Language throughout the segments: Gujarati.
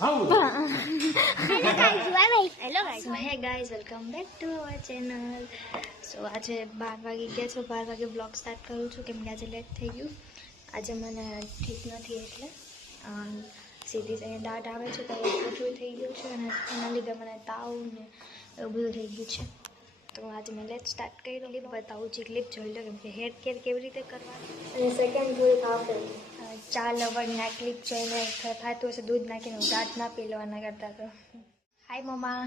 So hey guys, welcome back to our channel. So આજે 12 વાગી ગયા છે. 12 વાગે બ્લોગ સ્ટાર્ટ કરું છું કેમ કે આજે લેટ થઈ ગયું. આજે મને ઠીક નથી એટલે સીધી અહીંયા દાઢ આવે છે તો ઓછું થઈ ગયું છે અને એના લીધે મને તાવ ને એવું બધું થઈ ગયું છે. તો આજે મેં લેટ સ્ટાર્ટ કર્યું. ક્લિપ બતાવું છું, ક્લિપ જોઈ લો કેમ કે હેર કેર કેવી રીતે કરવાની. અને સેકન્ડ ક્લિપ આપે ચા લવણના ક્લિપ જોઈને થતું હશે દૂધ નાખીને દાંત ના પી લેવાના કરતા તો. હાય મમ્મા,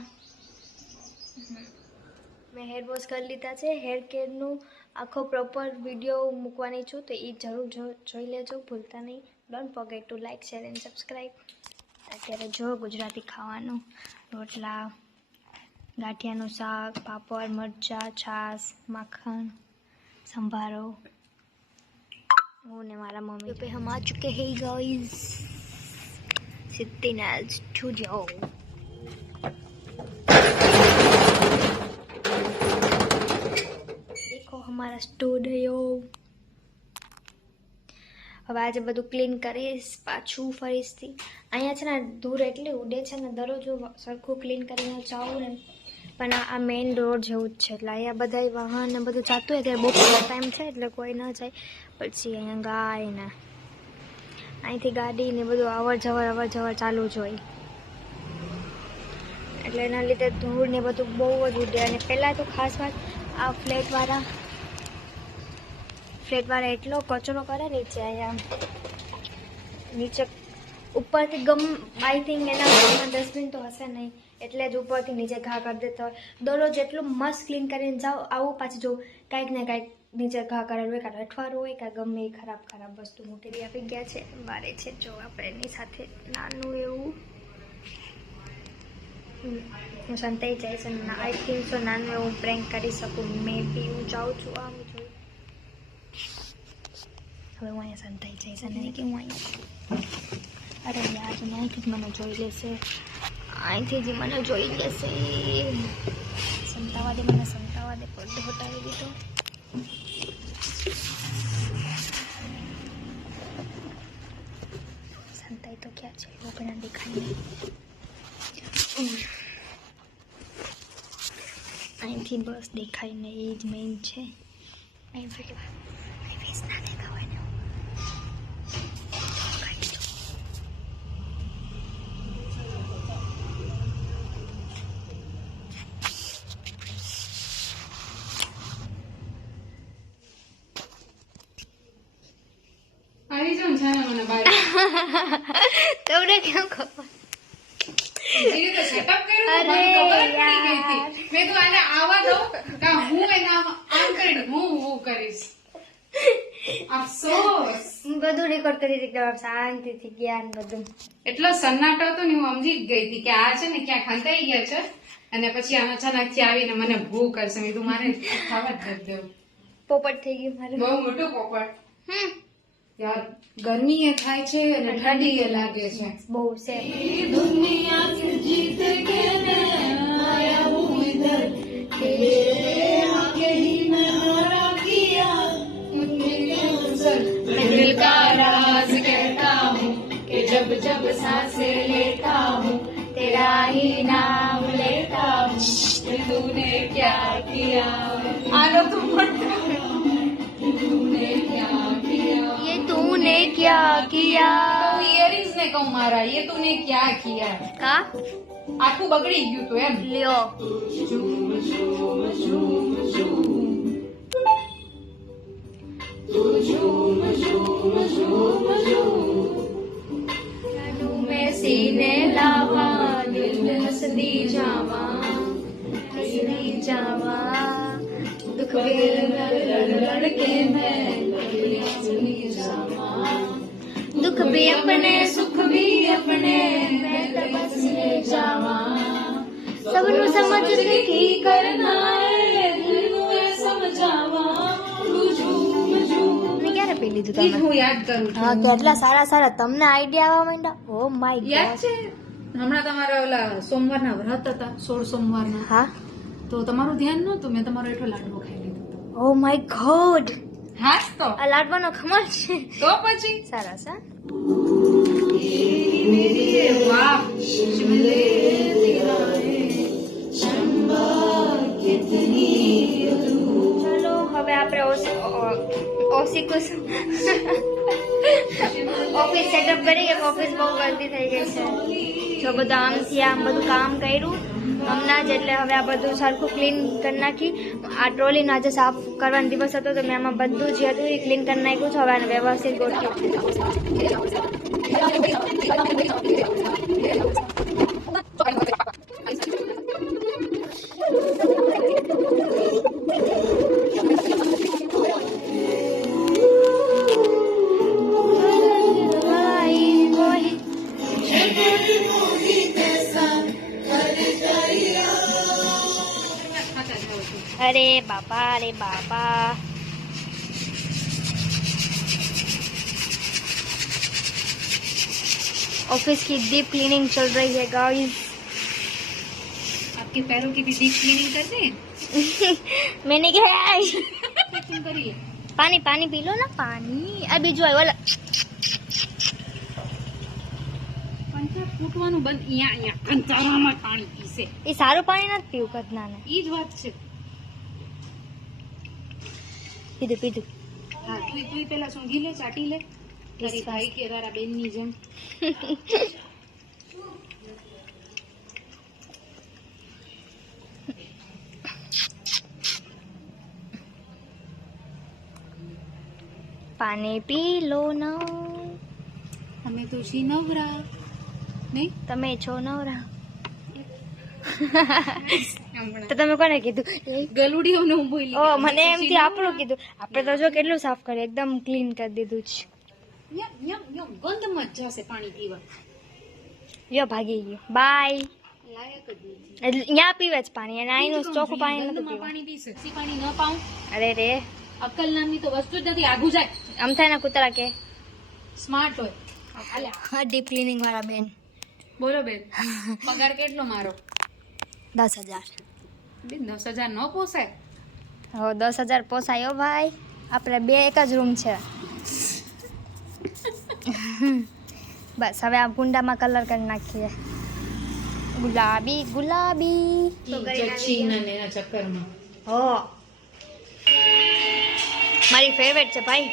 મેં હેર વોશ કરી લીધા છે. હેર કેરનું આખો પ્રોપર વિડીયો મૂકવાની છું તો એ જરૂર જોઈ લેજો, ભૂલતા નહીં. Don't forget two like, share and subscribe. અત્યારે જો ગુજરાતી ખાવાનું, રોટલા, ગાંઠિયાનું શાક, પાપડ, મરચાં, છાશ, માખણ, સંભારો. હું ને મારા મમ્મી पे हम आ चुके हैं गाइस. सिद्धिनाथ स्टूडियो. देखो हमारा स्टूडियो. હવે આજે બધું ક્લીન કરીશ પાછું ફરીથી. અહીંયા છે ને ધૂળ એટલી ઉડે છે ને, દરરોજ સરખું ક્લીન કરીને જાઉં ને પણ આ મેઇન રોડ જેવું જ છે એટલે અહીંયા બધા વાહન ને બધું જતું હોય ત્યારે બપોરનો ટાઈમ છે એટલે કોઈ ન જાય. પછી અહીંયા ગાય ને અહીંથી ગાડી ને બધું અવર જવર ચાલુ જ હોય એટલે એના લીધે ધૂળ ને બધું બહુ જ ઉડે. અને પહેલાં તો ખાસ વાત આ ફ્લેટવાળા એટલો કચરો કરે નીચે. અહીંયા નીચે ઉપરથી આઈ થિંક એના ઘરમાં ડસ્ટબિન તો હશે નહીં એટલે જ ઉપરથી નીચે ઘા કરી દેતા હોય. દરરોજ એટલું મસ્ત ક્લીન કરીને જાઓ, આવું પાછું જો કાંઈક ને કાંઈક નીચે ઘા કરેલું હોય, કાં અઠવારું હોય કાં ગમે એ ખરાબ વસ્તુ મૂકેલી આપી ગયા છે. બારે છે જો આપણે એની સાથે નાનું એવું હું સંતાઈ જઈશ અને આઈ થિંક સો નાનું એવું પ્રેન્ક કરી શકું. મે બી હું જાઉં છું આમ જોઈ. હવે હું અહીંયા સંતાઈ જઈશ અને કે હું અહીંયા અરે યાર અહીંથી જ મને જોઈ લેશે, અહીંથી જ મને જોઈ લેશે. સંતાવા દે મને, સંતાવા દે. પડદો હટાવી દીધો. સંતાઈ તો ક્યાં છે, લોકોને દેખાય નહીં. અહીંથી બસ દેખાય ને એ જ મેઇન છે. અહીંથી ફેસ ના દેખાવાય ને તમને કેમ ખબર? બધું રેકોર્ડ કરી દીધું શાંતિથી જ્ઞાન બધું. એટલો સન્નાટો હતો ને હું સમજી જ ગઈ હતી કે આ છે ને ક્યાં ખંતાઈ ગયા છે અને પછી આનો અચાનક થી આવીને મને ભૂ કરશે. મેં તું મારે ખાવા જ નથી દેવું. પોપટ થઈ ગયું મારે, બહુ મોટું પોપટ. યાર ગરમી એ થાય છે અને ઠંડી એ લાગે છે બહુ છે. દુનિયા સે જીત કે આયા હું ઇધર તેરે आके ही मैं हारा किया मुझे दिल का राज कहता हूँ कि जब जब सांसें लेता हूँ तेरा ही नाम लेता हूँ कि तूने क्या किया. आलो तुम तूने क्या किया, ये तूने क्या किया. ઇયરિંગ્સ ને કહું મારા, ये तूने क्या किया. કા આખું બગડી ગયું તું એમ. લ્યો ઝૂમ ઝૂમ ઝૂમ ઝૂમ તું ઝૂમ ઝૂમ ઝૂમ ઝૂમ મેં સીને લાવા દિલ में हंसदी जावा दुख लड़ के मैं दुख भी अपने सुख भी अपने मैं तपस्या जावा सबनु समझ की करना है दिल में समझावा તું ઝૂમ ઝૂમ. મેં ક્યારે પી લીધું તમે? હું યાદ કરું છું. હા કેટલા સારા તમને આઈડિયા આવવા માંડ્યા. ઓ માય યાદ ગોડ. છે હમણાં તમારા ઓલા સોમવારના વ્રત હતા 16 સોમવારના. હા તો તમારું ધ્યાન નહોતું, મેં તમારો એટલો લાડવો ખાઈ લીધો. Oh my God. હા તો આ લાડવાનો ખમણ છે તો પછી સરસ. હા मेरी वाह शिमले दिखाए चंबा कितनी ચલો હવે આપણે ઓફિસ સેટઅપ કરી કે ઓફિસ બહુ ગંદી થઈ ગઈ છે. જો બધું આમથી આમ બધું કામ કર્યું હમણાં જ, એટલે હવે આ બધું સરખું ક્લીન કરી નાખી. આ ટ્રોલીનો આજે સાફ કરવાનો દિવસ હતો તો મેં આમાં બધું જે હતું એ ક્લીન કરી નાખ્યું છે. હવે આને વ્યવસ્થિત ગોઠવી. अरे बाबा ऑफिस की डीप क्लीनिंग चल रही है गाइस. आपके पैरों की भी डीप क्लीनिंग करते हैं मैंने क्या तुम करिए पानी पी लो ना पानी. अभी जो है वाला પંચા ફૂટવાનું બંધ અહીંયા કંટાળામાં પાણી પીશે એ સારું પાણી નથી પીવું કદનાને. ઈ જ વાત છે. પીધું હા તું પેલા સૂંઘી લે ચાટી લે તારી ભાઈ કે તારા બેનની જેમ. પાણી પી લો ના. અમે તો છી નવરા નહીં તમે છો નવરા. તો તમે કોને કીધું? ગલુડીઓને હું બોલી ઓ મને એમથી આપણું કીધું. આપણે તો જો કેટલું સાફ કરે, એકદમ ક્લીન કરી દીધું છે. ગંધમાં જ જશે પાણી પીવા યો ભાગી ગયો. બાય. લાયક જ નથી. અહીંયા પીવે જ પાણી, અને અહીંનું ચોખ્ખું પાણી નથી ગંધમાં પીવું. પાણી પીશે સી પાણી ન પાઉં. અરે રે, અક્કલ નામની તો વસ્તુ જ નથી. આગું જાય આમ થાય ને કૂતરા કે સ્માર્ટ હોય. હા ડીપ ક્લીનિંગ વાળા બેન. બોલો બેન પગાર કેટલો મારો? 10,000. બેન 10,000 ન પોસાય. હો 10,000 પોસાયો ભાઈ. આપણે બે એક જ રૂમ છે. બસ હવે આ કુંડામાં કલર કરી નાખીએ. ગુલાબી એના ચક્કરમાં હો મારી ફેવરેટ છે ભાઈ.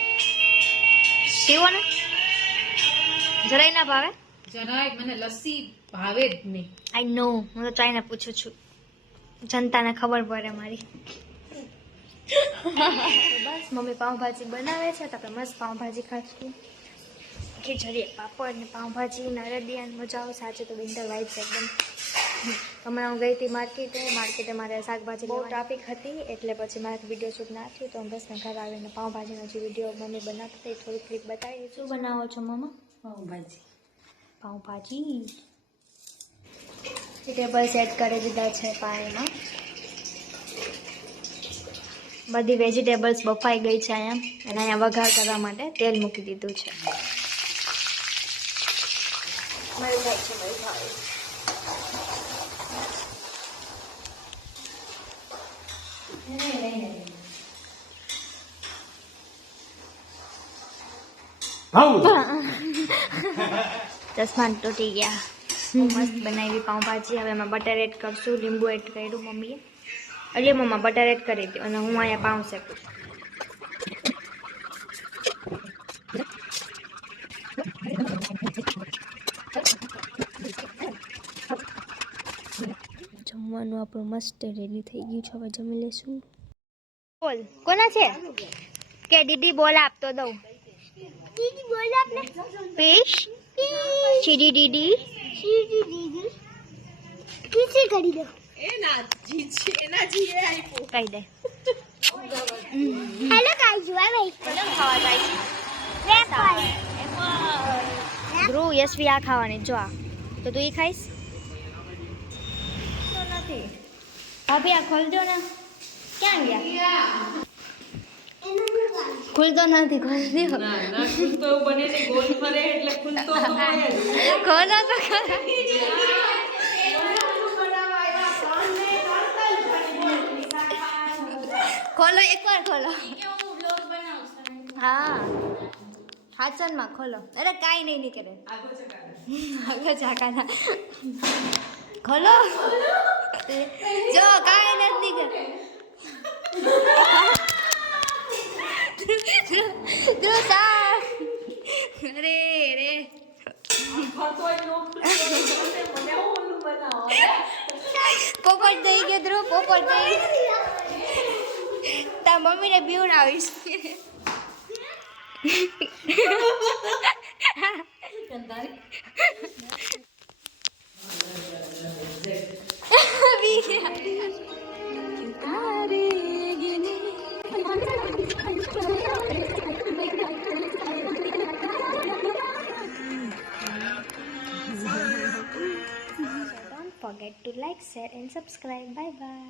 પીવો ને જરાય ના ભાવે? જરાય મને લસ્સી ભાવે જ નહીં. આઈ નો, હું તો ટ્રાઈને પૂછું છું, જનતાને ખબર પડે મારી. બસ મમ્મી પાઉંભાજી બનાવે છે તો આપણે મસ્ત પાઉંભાજી ખાશું. ખીચડી પાપડ ને પાઉંભાજી ને અરડિયા મજા આવશે. આજે તો વિન્ટર વાઇટ છે એકદમ. હમણાં હું ગઈ હતી માર્કેટે મારે શાકભાજી બહુ ટ્રાફિક હતી એટલે પછી મારે વિડીયો શૂટ ના થયું. તો હું બસ ઘર આવીને પાઉંભાજીનો જે વિડીયો મમ્મી બનાવતી હતી થોડી ક્લિપ બતાવી. શું બનાવો છો મમ્મા? પાઉંભાજી વેજીટેબલ સેટ કરી દીધા છે પાણીમાં. બધી વેજીટેબલ્સ બફાઈ ગઈ છે અહીંયા, અને અહીંયા વઘાર કરવા માટે તેલ મૂકી દીધું છે. ચશ્મા તૂટી ગયા. મસ્ત બનાવી પાઉંભાજી. હવે એમાં બટર એડ કરશું, લીંબુ એડ કર્યું મમ્મીએ. એટલે મમ્મા બટર એડ કરી દઉં અને હું અહીંયા પાઉં શેકું. જમવાનું આપણું મસ્ત રેડી થઈ ગયું છે. હવે જમી લેશું. બોલ કોના છે કે દીદી બોલ આપતો દઉં. દીદી બોલ આપને. ફિશ સીડી દીદી કિસી કરી દો. કહી દે. હેલો ગાઈસ, ભાઈ ખાવા જાય છે. ધ્રુવ યશવી આ ખાવાની. જો આ તો તું એ ખાઈશ તો નથી. ભાભી આ ખોલજો ને. ક્યાં ગયા? ખુલતો નથી. ખોલી દો. ખુલતો બને છે ગોલ ફરે એટલે ખુલતો તો હોય જ. ખોલો તો ખરા. ખોલો એકવાર ખોલો. હા હાચનમાં ખોલો. અરે કાંઈ નહીં નીકળે. આગળ ચાકાના ખોલો. જો કાંઈ નથી નીકળે. અરે રે પોપટ થઈ ગયો ધ્રુવ, પોપટ થઈ. તાર મમ્મીને બીવડાવીશ. Don't forget to like, share and subscribe. Bye bye.